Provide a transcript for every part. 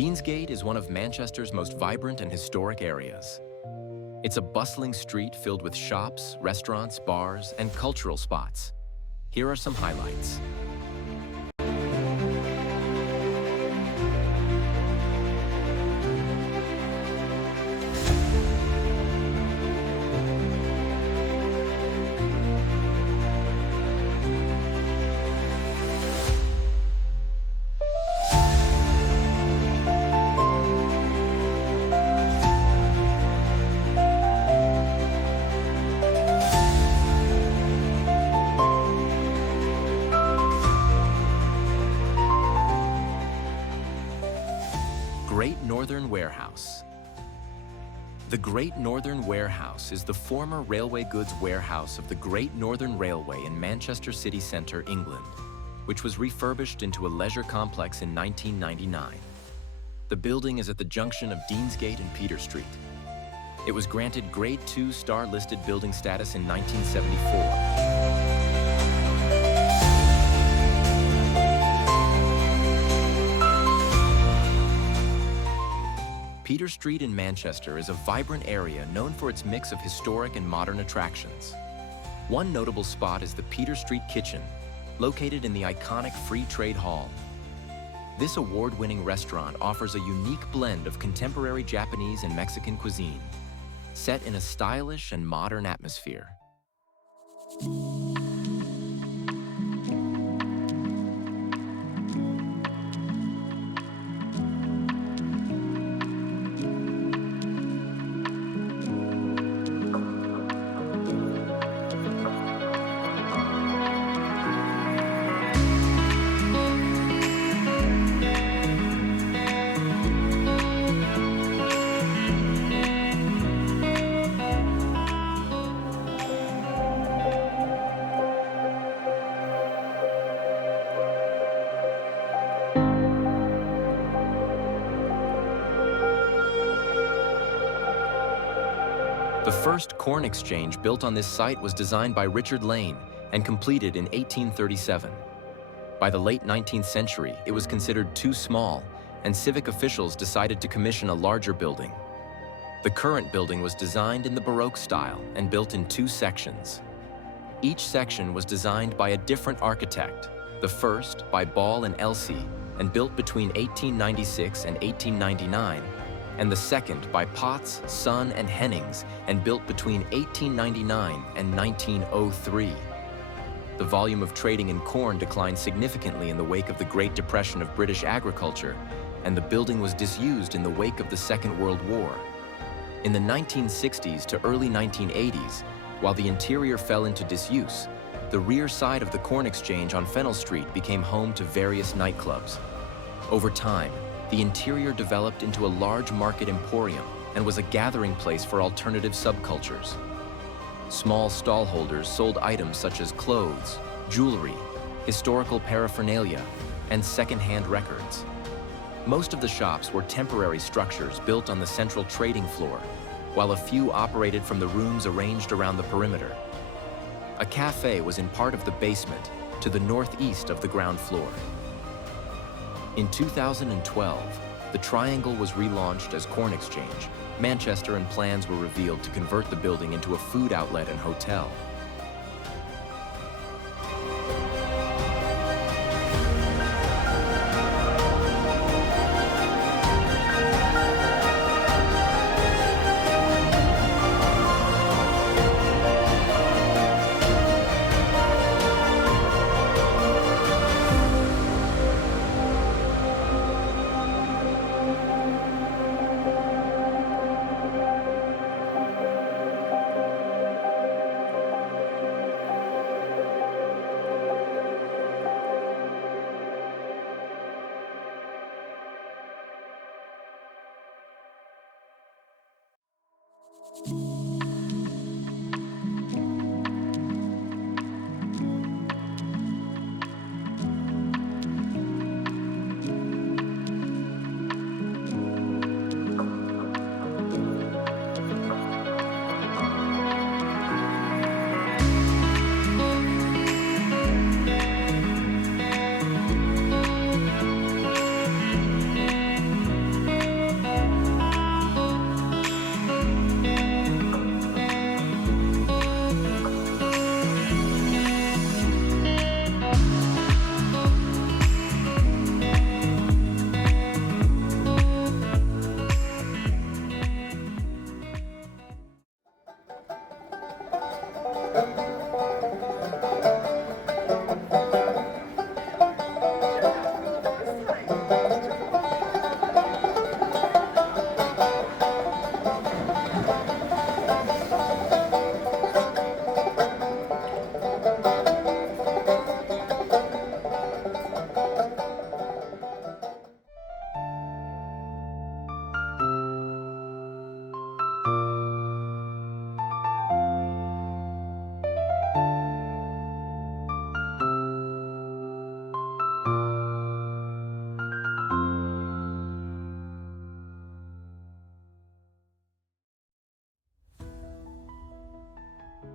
Deansgate is one of Manchester's most vibrant and historic areas. It's a bustling street filled with shops, restaurants, bars, and cultural spots. Here are some highlights. Great Northern Warehouse. The Great Northern Warehouse is the former railway goods warehouse of the Great Northern Railway in Manchester city centre, England, which was refurbished into a leisure complex in 1999. The building is at the junction of Deansgate and Peter Street. It was granted Grade 2 star listed building status in 1974. Peter Street in Manchester is a vibrant area known for its mix of historic and modern attractions. One notable spot is the Peter Street Kitchen, located in the iconic Free Trade Hall. This award-winning restaurant offers a unique blend of contemporary Japanese and Mexican cuisine, set in a stylish and modern atmosphere. The first corn exchange built on this site was designed by Richard Lane and completed in 1837. By the late 19th century, it was considered too small, and civic officials decided to commission a larger building. The current building was designed in the Baroque style and built in 2 sections. Each section was designed by a different architect, the first by Ball and Elsey, and built between 1896 and 1899, and the second by Potts, Son, and Hennings, and built between 1899 and 1903. The volume of trading in corn declined significantly in the wake of the Great Depression of British agriculture, and the building was disused in the wake of the Second World War. In the 1960s to early 1980s, while the interior fell into disuse, the rear side of the corn exchange on Fennell Street became home to various nightclubs. Over time, the interior developed into a large market emporium and was a gathering place for alternative subcultures. Small stallholders sold items such as clothes, jewelry, historical paraphernalia, and second-hand records. Most of the shops were temporary structures built on the central trading floor, while a few operated from the rooms arranged around the perimeter. A cafe was in part of the basement, to the northeast of the ground floor. In 2012, the Triangle was relaunched as Corn Exchange, Manchester, and plans were revealed to convert the building into a food outlet and hotel.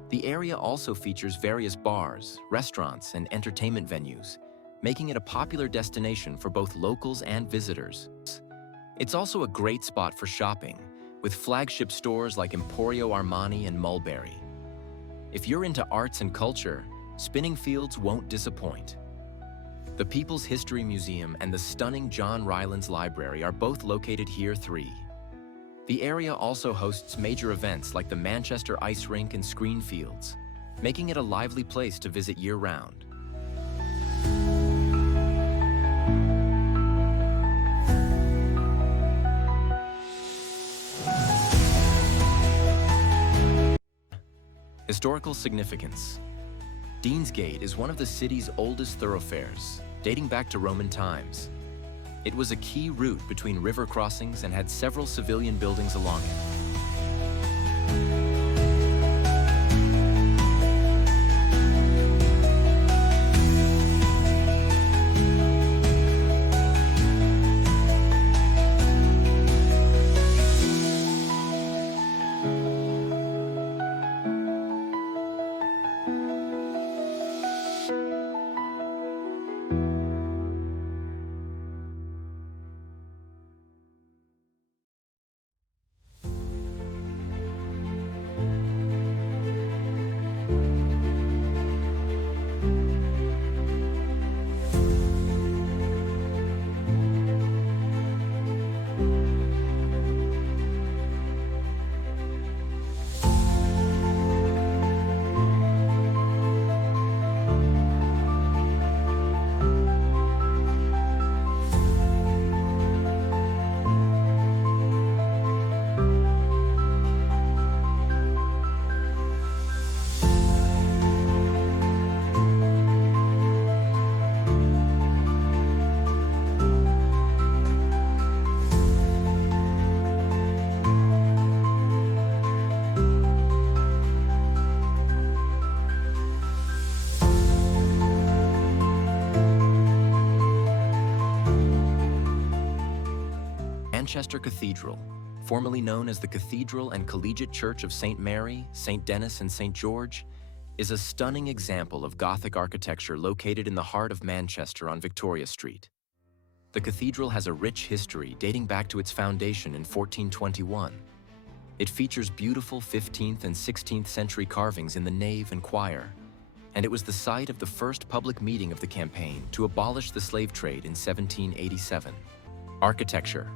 The area also features various bars, restaurants, and entertainment venues, making it a popular destination for both locals and visitors. It's also a great spot for shopping, with flagship stores like Emporio Armani and Mulberry. If you're into arts and culture, Spinningfields won't disappoint. The People's History Museum and the stunning John Rylands Library are both located here too. The area also hosts major events like the Manchester Ice Rink and Screen Fields, making it a lively place to visit year-round. Historical significance. Deansgate is one of the city's oldest thoroughfares, dating back to Roman times. It was a key route between river crossings and had several civilian buildings along it. Manchester Cathedral, formerly known as the Cathedral and Collegiate Church of St. Mary, St. Denis, and St. George, is a stunning example of Gothic architecture located in the heart of Manchester on Victoria Street. The cathedral has a rich history dating back to its foundation in 1421. It features beautiful 15th and 16th century carvings in the nave and choir, and it was the site of the first public meeting of the campaign to abolish the slave trade in 1787. Architecture.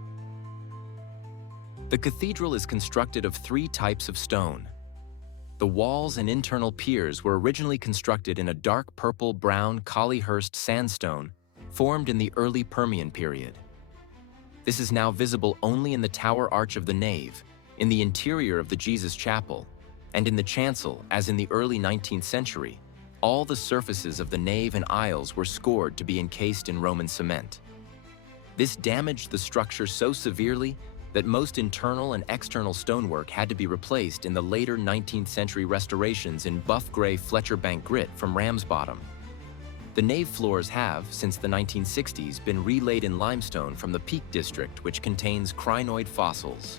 The cathedral is constructed of 3 types of stone. The walls and internal piers were originally constructed in a dark purple-brown Collyhurst sandstone formed in the early Permian period. This is now visible only in the tower arch of the nave, in the interior of the Jesus Chapel, and in the chancel, as in the early 19th century. All the surfaces of the nave and aisles were scored to be encased in Roman cement. This damaged the structure so severely that most internal and external stonework had to be replaced in the later 19th century restorations in buff gray Fletcher Bank grit from Ramsbottom. The nave floors have, since the 1960s, been relaid in limestone from the Peak District, which contains crinoid fossils.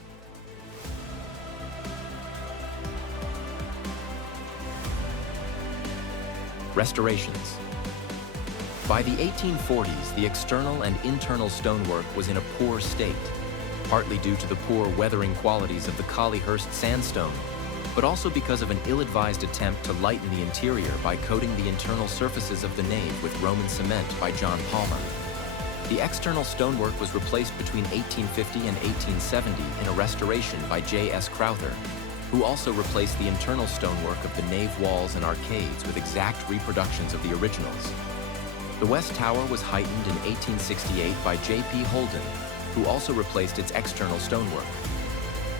Restorations. By the 1840s, the external and internal stonework was in a poor state, partly due to the poor weathering qualities of the Collyhurst sandstone, but also because of an ill-advised attempt to lighten the interior by coating the internal surfaces of the nave with Roman cement by John Palmer. The external stonework was replaced between 1850 and 1870 in a restoration by J.S. Crowther, who also replaced the internal stonework of the nave walls and arcades with exact reproductions of the originals. The West Tower was heightened in 1868 by J.P. Holden, who also replaced its external stonework.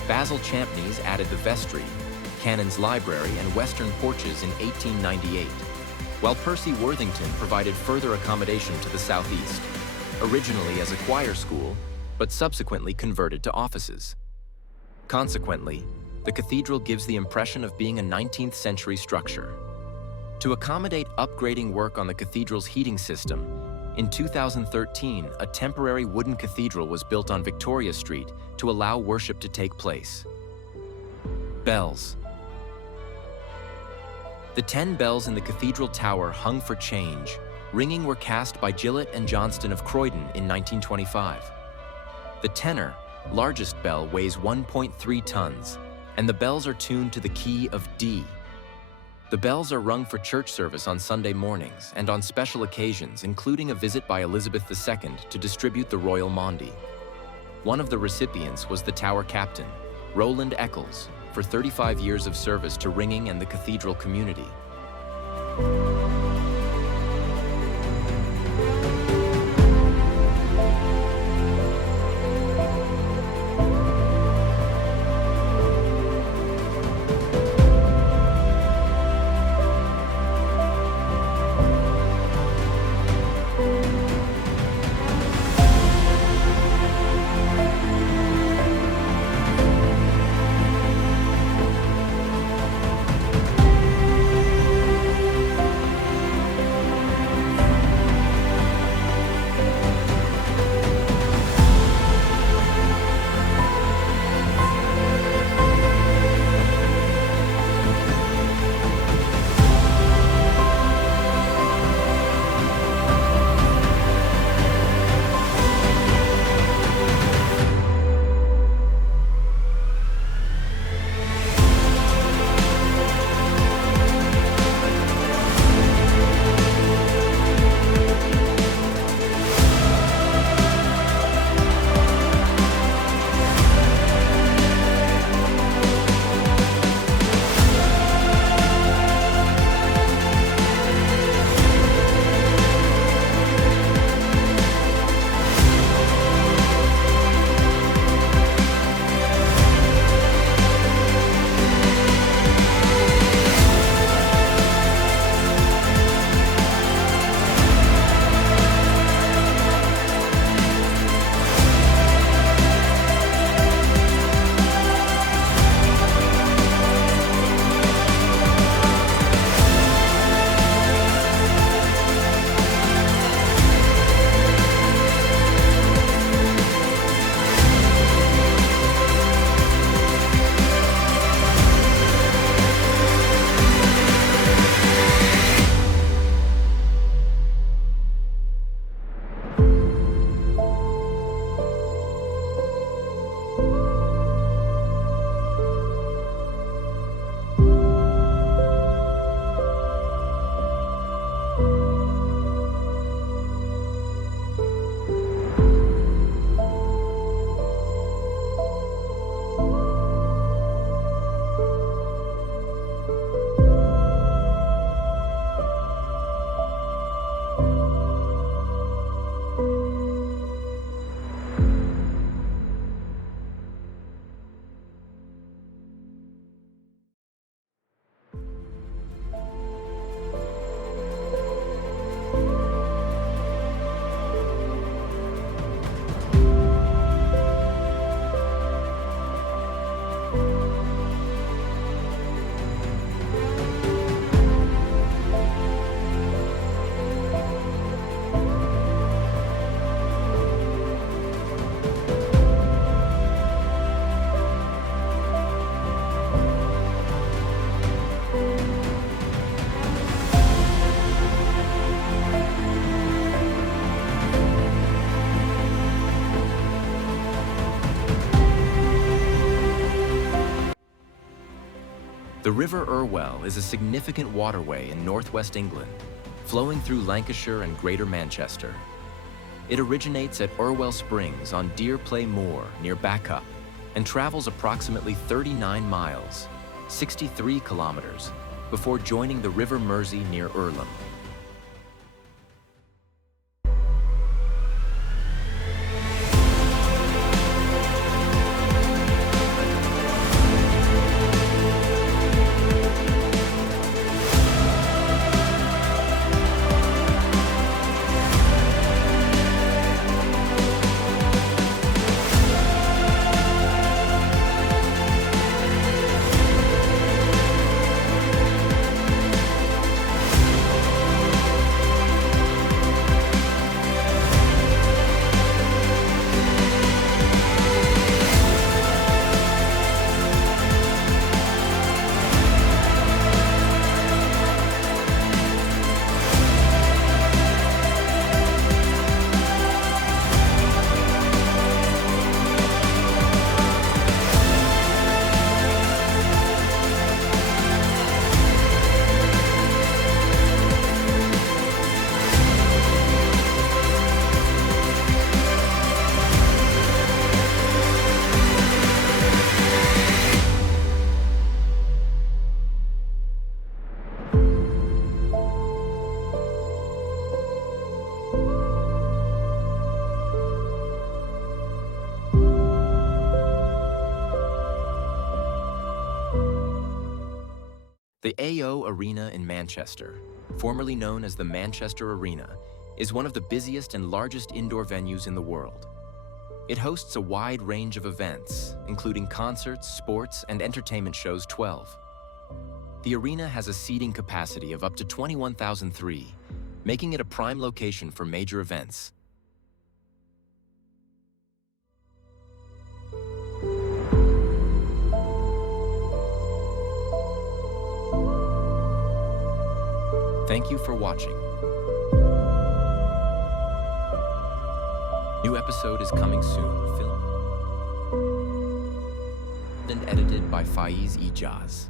Basil Champneys added the vestry, Canon's library, and western porches in 1898, while Percy Worthington provided further accommodation to the southeast, originally as a choir school, but subsequently converted to offices. Consequently, the cathedral gives the impression of being a 19th century structure. To accommodate upgrading work on the cathedral's heating system, in 2013, a temporary wooden cathedral was built on Victoria Street to allow worship to take place. Bells. The 10 bells in the cathedral tower hung for change. Ringing were cast by Gillett and Johnston of Croydon in 1925. The tenor, largest bell, weighs 1.3 tons, and the bells are tuned to the key of D. The bells are rung for church service on Sunday mornings and on special occasions, including a visit by Elizabeth II to distribute the royal Maundy. One of the recipients was the tower captain, Roland Eccles, for 35 years of service to ringing and the cathedral community. The River Irwell is a significant waterway in northwest England, flowing through Lancashire and Greater Manchester. It originates at Irwell Springs on Deer Play Moor near Backup and travels approximately 39 miles, 63 kilometers, before joining the River Mersey near Earlham. The AO Arena in Manchester, formerly known as the Manchester Arena, is one of the busiest and largest indoor venues in the world. It hosts a wide range of events, including concerts, sports, and entertainment shows 12. The arena has a seating capacity of up to 21,003, making it a prime location for major events. Thank you for watching. New episode is coming soon. Filmed and edited by Faiz Ijaz.